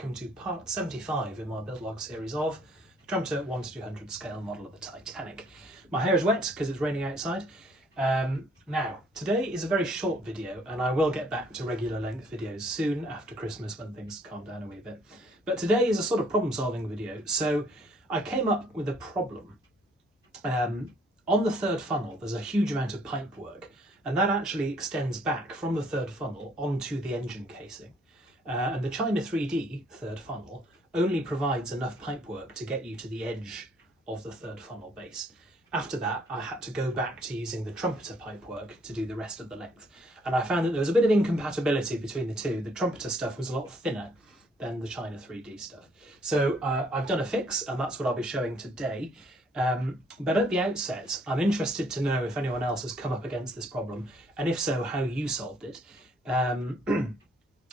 welcome to part 75 in my build log series of the Trumpeter 1 to 200 scale model of the Titanic. My hair is wet because it's raining outside. Now, today is a very short video and I will get back to regular length videos soon after Christmas when things calm down a wee bit. But today is a sort of problem solving video. So I came up with a problem. On the third funnel, there's a huge amount of pipe work, and that actually extends back from the third funnel onto the engine casing. And the China 3D third funnel only provides enough pipework to get you to the edge of the third funnel base. After that, I had to go back to using the Trumpeter pipework to do the rest of the length. And I found that there was a bit of incompatibility between the two. The Trumpeter stuff was a lot thinner than the China 3D stuff. So I've done a fix, and that's what I'll be showing today. But at the outset, I'm interested to know if anyone else has come up against this problem, and if so, how you solved it.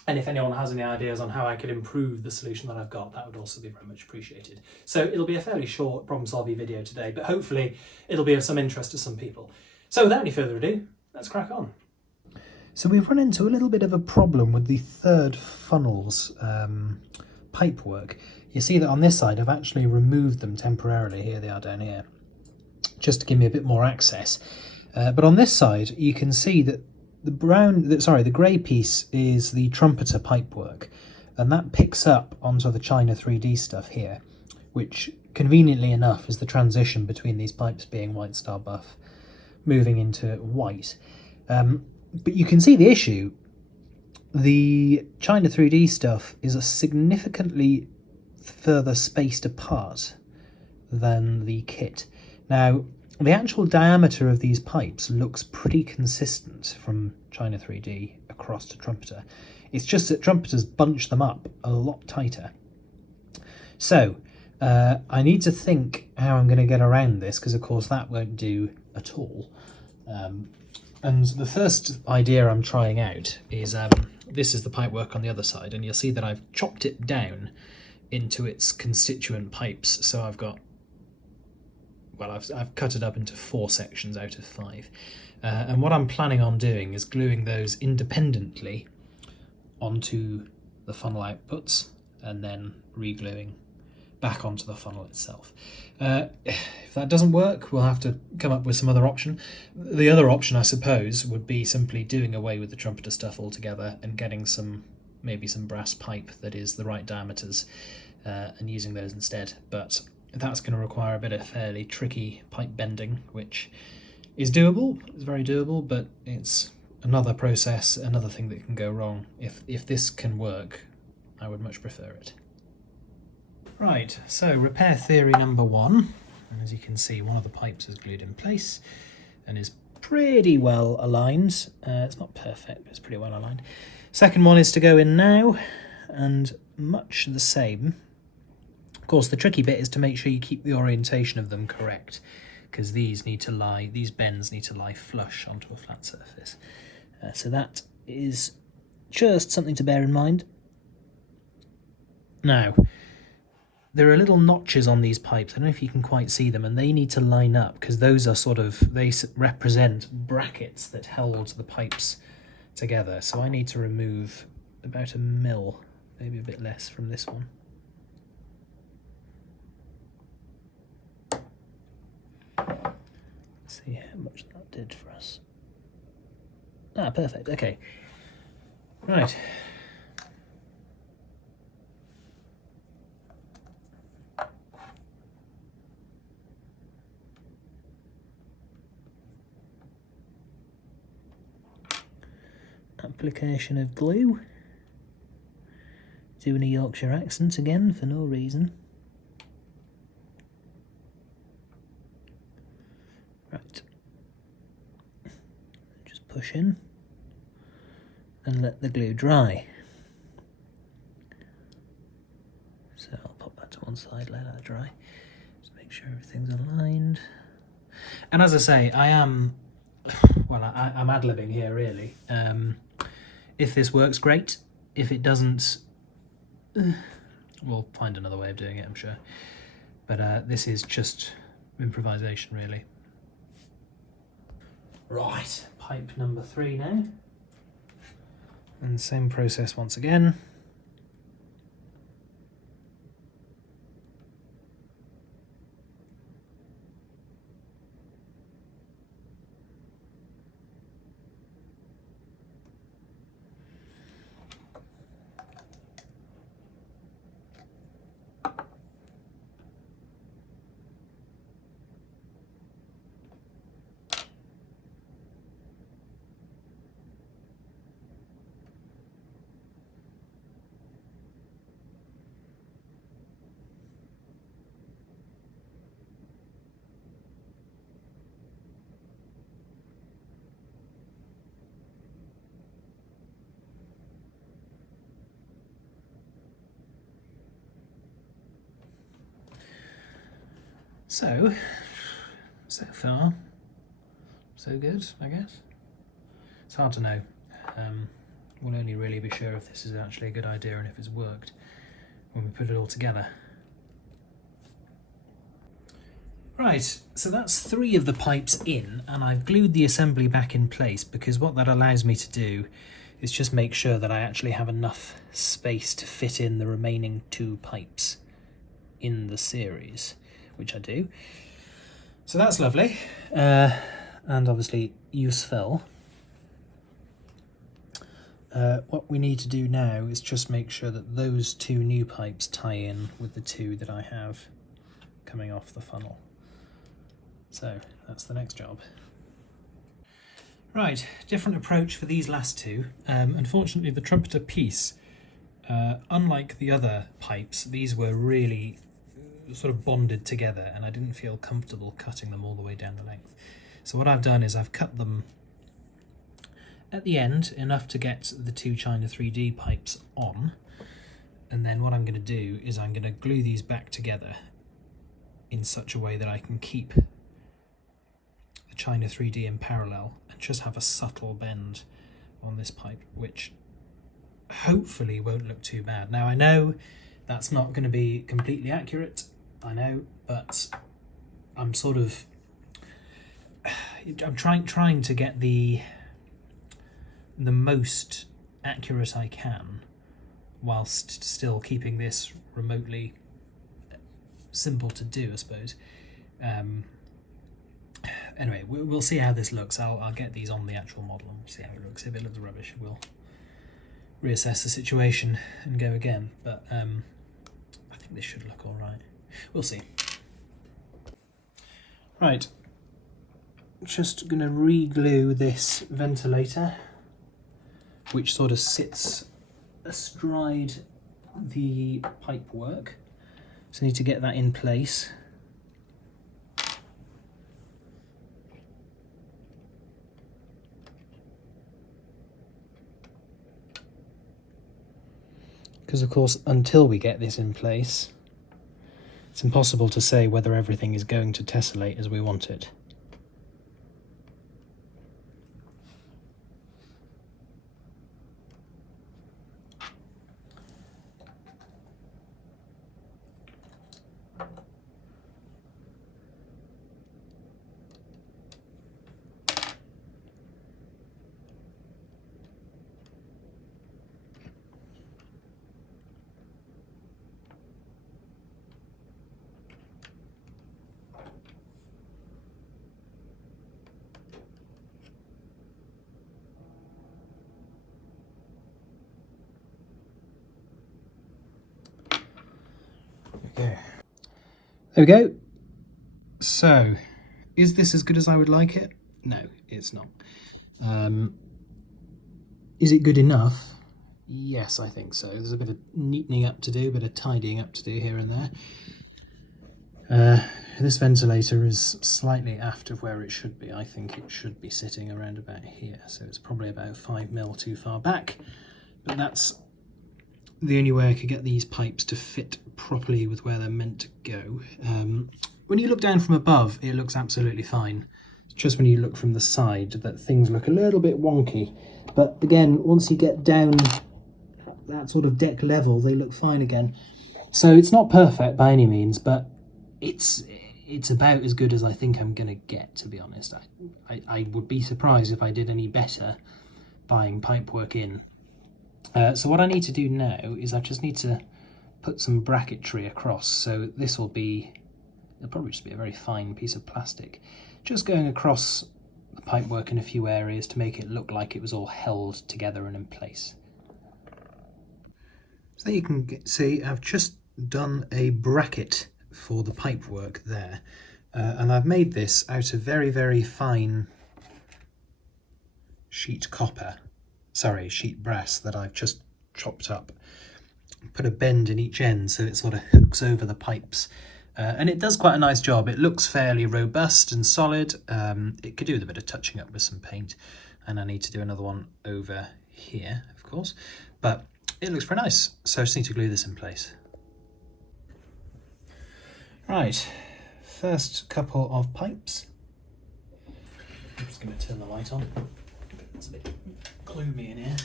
And if anyone has any ideas on how I could improve the solution that I've got, that would also be very much appreciated. So it'll be a fairly short problem-solving video today, but hopefully it'll be of some interest to some people. So without any further ado, let's crack on. So we've run into a little bit of a problem with the third funnel's pipework. You see that on this side I've actually removed them temporarily. Here they are down here, just to give me a bit more access. But on this side you can see that the grey piece is the Trumpeter pipework, and that picks up onto the China 3D stuff here, which conveniently enough is the transition between these pipes being white star buff moving into white. But you can see the issue. The China 3D stuff is a significantly further spaced apart than the kit. Now, the actual diameter of these pipes looks pretty consistent from China 3D across to Trumpeter. It's just that Trumpeter's bunched them up a lot tighter. So, I need to think how I'm going to get around this, because of course that won't do at all. And the first idea I'm trying out is, this is the pipework on the other side, and you'll see that I've chopped it down into its constituent pipes. So I've got, well, I've cut it up into 4 sections out of 5. And what I'm planning on doing is gluing those independently onto the funnel outputs and then re-gluing back onto the funnel itself. If that doesn't work, we'll have to come up with some other option. The other option, I suppose, would be simply doing away with the Trumpeter stuff altogether and getting maybe some brass pipe that is the right diameters and using those instead. But that's going to require a bit of fairly tricky pipe bending, which is doable. It's very doable, but it's another process, another thing that can go wrong. If this can work, I would much prefer it. Right, so repair theory number 1. And as you can see, one of the pipes is glued in place and is pretty well aligned. It's not perfect, but it's pretty well aligned. Second one is to go in now, and much the same. Of course, the tricky bit is to make sure you keep the orientation of them correct, because these bends need to lie flush onto a flat surface. So that is just something to bear in mind. Now, there are little notches on these pipes. I don't know if you can quite see them, and they need to line up because those are they represent brackets that hold the pipes together. So I need to remove about 1 mil, maybe a bit less from this one. Let's see how much that did for us. Ah, perfect. Okay. Right. Application of glue. Doing a Yorkshire accent again for no reason. Right. Just push in and let the glue dry. So I'll pop that to one side, let that dry. Just make sure everything's aligned. And as I say, I'm ad-libbing here really. If this works, great. If it doesn't, we'll find another way of doing it, I'm sure. But this is just improvisation, really. Right, pipe number 3 now. And same process once again. So far, so good, I guess. It's hard to know. We'll only really be sure if this is actually a good idea and if it's worked when we put it all together. Right, so that's 3 of the pipes in, and I've glued the assembly back in place because what that allows me to do is just make sure that I actually have enough space to fit in the remaining 2 pipes in the series, which I do. So that's lovely, and obviously useful. What we need to do now is just make sure that those 2 new pipes tie in with the 2 that I have coming off the funnel. So that's the next job. Right, different approach for these last 2. Unfortunately, the trumpeter piece, unlike the other pipes, these were really sort of bonded together and I didn't feel comfortable cutting them all the way down the length. So what I've done is I've cut them at the end enough to get the 2 China 3D pipes on, and then what I'm going to do is I'm going to glue these back together in such a way that I can keep the China 3D in parallel and just have a subtle bend on this pipe, which hopefully won't look too bad. Now I know that's not going to be completely accurate, I know, but I'm sort of trying to get the most accurate I can whilst still keeping this remotely simple to do, I suppose. Anyway, we'll see how this looks. I'll get these on the actual model and see how it looks. If it looks rubbish, we'll reassess the situation and go again. But I think this should look all right. We'll see. Right, just going to re-glue this ventilator, which sort of sits astride the pipework. So I need to get that in place. Because of course, until we get this in place, it's impossible to say whether everything is going to tessellate as we want it. There we go. So, is this as good as I would like it? No, it's not. Is it good enough? Yes, I think so. There's a bit of neatening up to do, a bit of tidying up to do here and there. This ventilator is slightly aft of where it should be. I think it should be sitting around about here, so it's probably about 5mm too far back, but that's the only way I could get these pipes to fit properly with where they're meant to go. When you look down from above, it looks absolutely fine. It's just when you look from the side that things look a little bit wonky. But again, once you get down that sort of deck level, they look fine again. So it's not perfect by any means, but it's about as good as I think I'm going to get, to be honest. I would be surprised if I did any better buying pipework in. So what I need to do now is I just need to put some bracketry across. So this will be, it'll probably just be a very fine piece of plastic, just going across the pipework in a few areas to make it look like it was all held together and in place. So you can see I've just done a bracket for the pipework there, and I've made this out of very, very fine sheet brass that I've just chopped up. Put a bend in each end so it sort of hooks over the pipes, and it does quite a nice job. It looks fairly robust and solid. It could do with a bit of touching up with some paint, and I need to do another one over here, of course, but it looks pretty nice. So I just need to glue this in place. Right, first couple of pipes. I'm just going to turn the light on. It's a bit gloomy in here.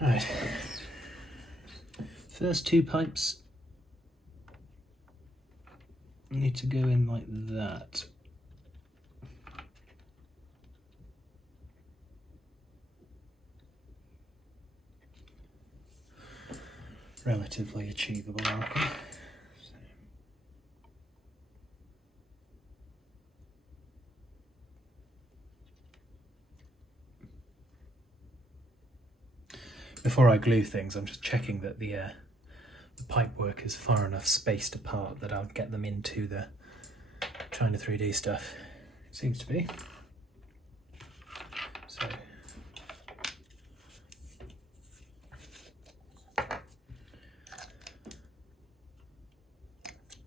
Right. First two pipes need to go in like that. Relatively achievable, I reckon. Before I glue things, I'm just checking that the pipework is far enough spaced apart that I'll get them into the China 3D stuff. It seems to be. So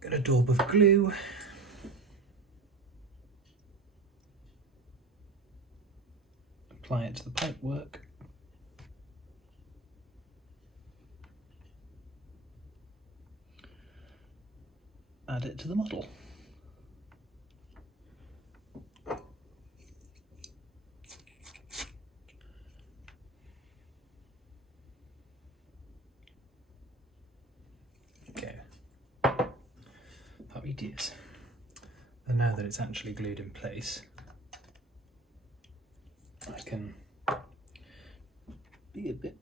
get a daub of glue. Apply it to the pipework. Add it to the model. Okay. Happy days. And now that it's actually glued in place, I can be a bit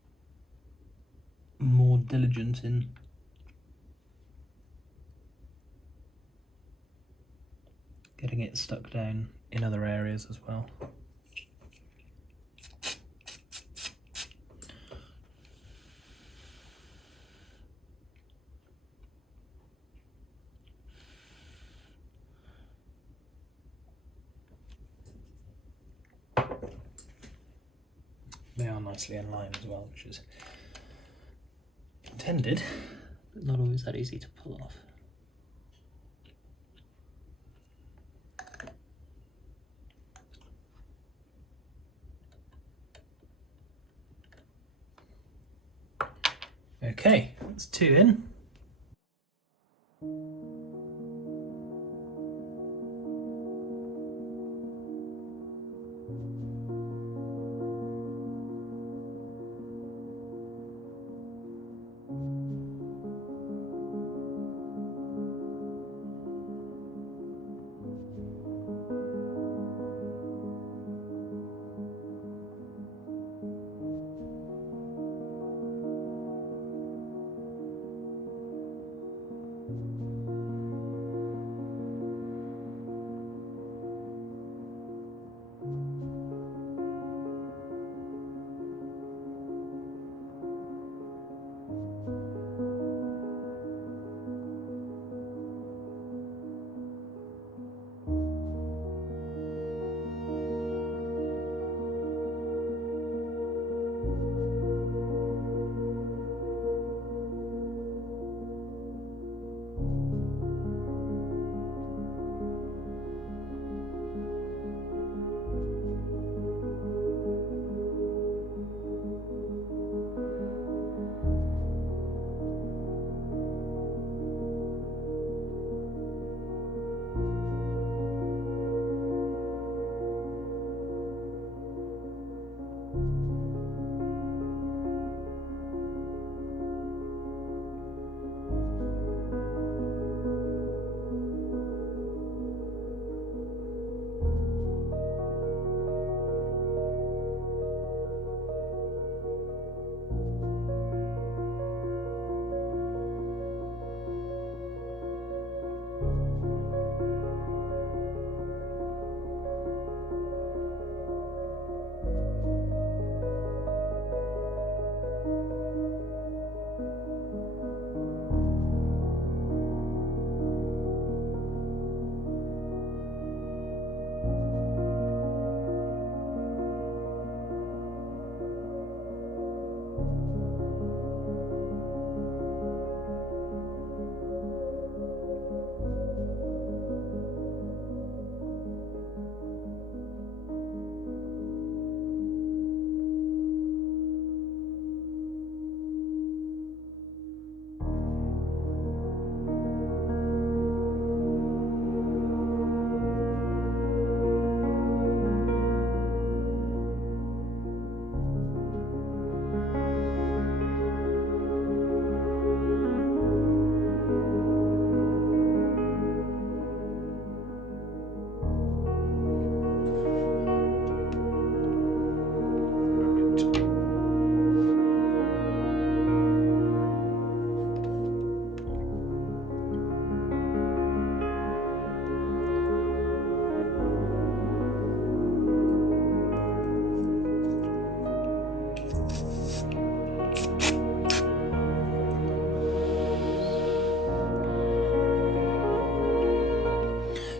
more diligent in getting it stuck down in other areas as well. They are nicely in line as well, which is intended, but not always that easy to pull off. Okay, that's two in.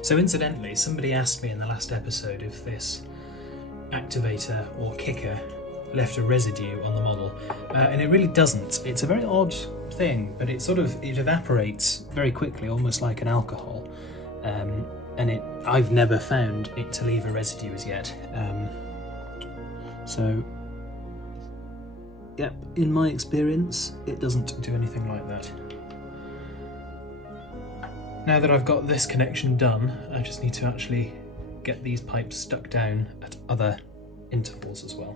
So incidentally, somebody asked me in the last episode if this activator or kicker left a residue on the model, and it really doesn't. It's a very odd thing, but it evaporates very quickly, almost like an alcohol, and I've never found it to leave a residue as yet. So yep, in my experience, it doesn't do anything like that. Now that I've got this connection done, I just need to actually get these pipes stuck down at other intervals as well.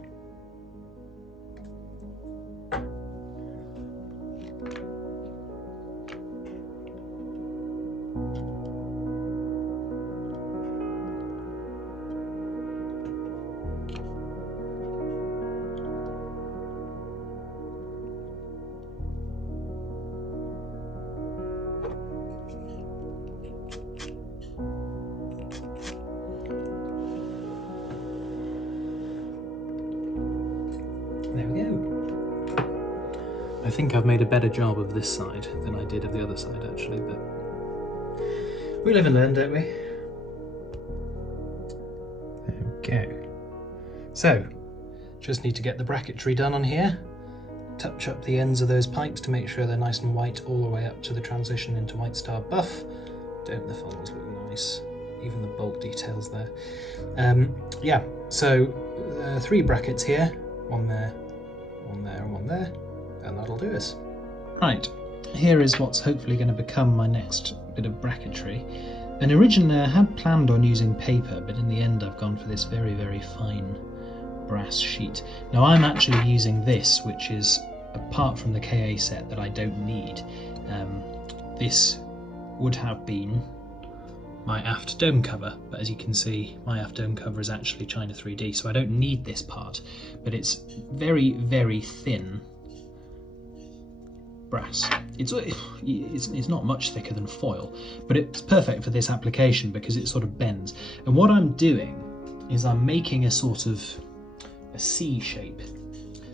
There we go. I think I've made a better job of this side than I did of the other side actually, but we live and learn, don't we? There we go. So, just need to get the bracketry done on here, touch up the ends of those pipes to make sure they're nice and white all the way up to the transition into White Star Buff. Don't the funnels look nice? Even the bolt details there. Yeah, so 3 brackets here, one there, one there, and one there, and that'll do us. Right, here is what's hopefully going to become my next bit of bracketry. And originally I had planned on using paper, but in the end I've gone for this very, very fine brass sheet. Now I'm actually using this, which is apart from the KA set that I don't need. This would have been my aft dome cover, but as you can see my aft dome cover is actually China 3D, so I don't need this part, but it's very, very thin brass. It's not much thicker than foil, but it's perfect for this application because it sort of bends. And what I'm doing is I'm making a sort of a C shape,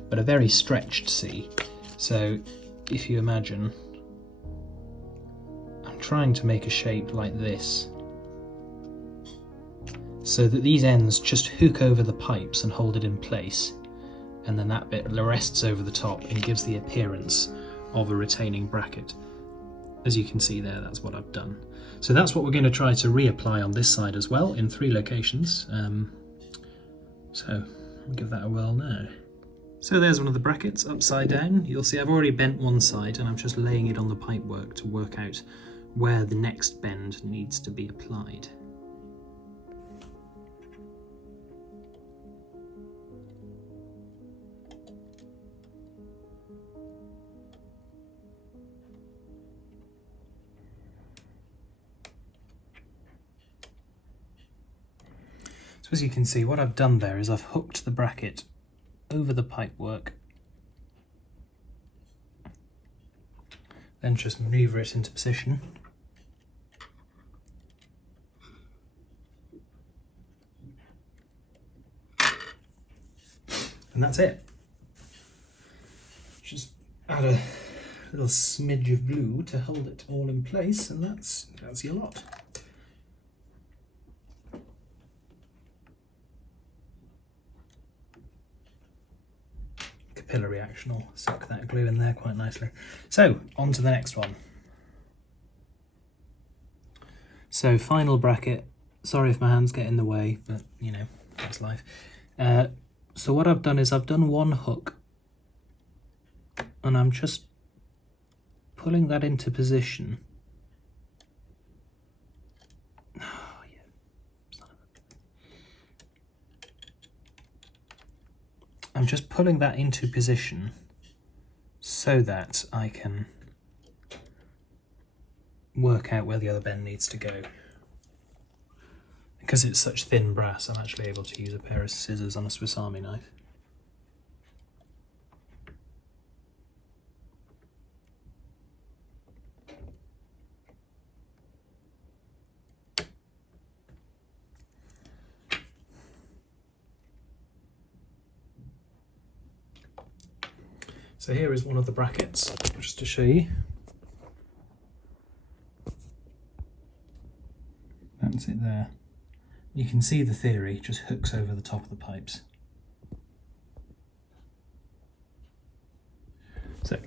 but a very stretched C. So if you imagine, I'm trying to make a shape like this, so that these ends just hook over the pipes and hold it in place, and then that bit rests over the top and gives the appearance of a retaining bracket. As you can see there, that's what I've done. So that's what we're going to try to reapply on this side as well in 3 locations. So I'll give that a whirl now. So there's one of the brackets upside down. You'll see I've already bent one side and I'm just laying it on the pipework to work out where the next bend needs to be applied. So as you can see, what I've done there is I've hooked the bracket over the pipework, then just maneuver it into position. And that's it. Just add a little smidge of glue to hold it all in place, and that's your lot. Capillary action will suck that glue in there quite nicely. So on to the next one. So final bracket. Sorry if my hands get in the way, but you know, that's life. So what I've done is I've done one hook and I'm just pulling that into position. I'm just pulling that into position so that I can work out where the other bend needs to go. Because it's such thin brass, I'm actually able to use a pair of scissors on a Swiss Army knife. So here is one of the brackets, just to show you. That's it there. You can see the theory just hooks over the top of the pipes. So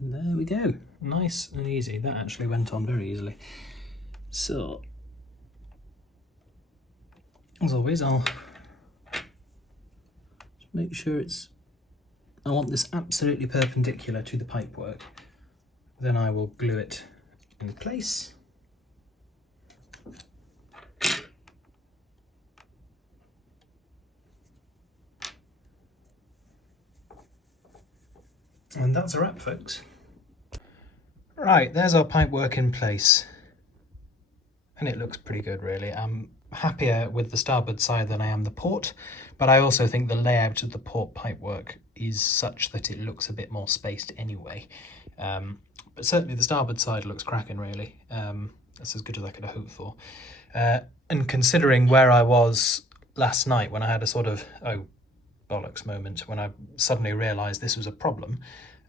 there we go, nice and easy. That actually went on very easily. So, as always, I'll just make sure I want this absolutely perpendicular to the pipework. Then I will glue it in place. And that's a wrap, folks. Right, there's our pipework in place. And it looks pretty good, really. I'm happier with the starboard side than I am the port, but I also think the layout of the port pipework is such that it looks a bit more spaced anyway. But certainly the starboard side looks cracking, really. That's as good as I could have hoped for. And considering where I was last night when I had a sort of, oh, bollocks moment, when I suddenly realised this was a problem,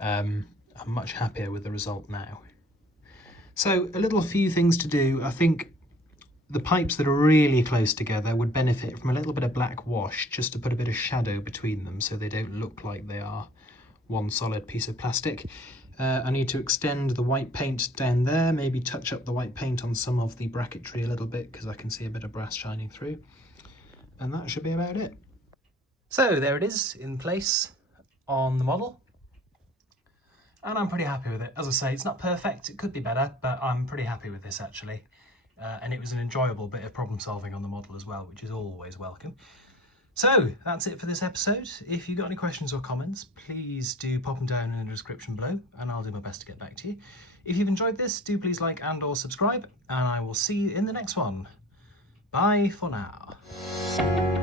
I'm much happier with the result now. So a few things to do. I think the pipes that are really close together would benefit from a little bit of black wash just to put a bit of shadow between them so they don't look like they are one solid piece of plastic. I need to extend the white paint down there, maybe touch up the white paint on some of the bracketry a little bit because I can see a bit of brass shining through. And that should be about it. So there it is in place on the model. And I'm pretty happy with it. As I say, it's not perfect, it could be better, but I'm pretty happy with this actually. And it was an enjoyable bit of problem solving on the model as well, which is always welcome. So that's it for this episode. If you've got any questions or comments, please do pop them down in the description below and I'll do my best to get back to you. If you've enjoyed this, do please like and or subscribe, and I will see you in the next one. Bye for now.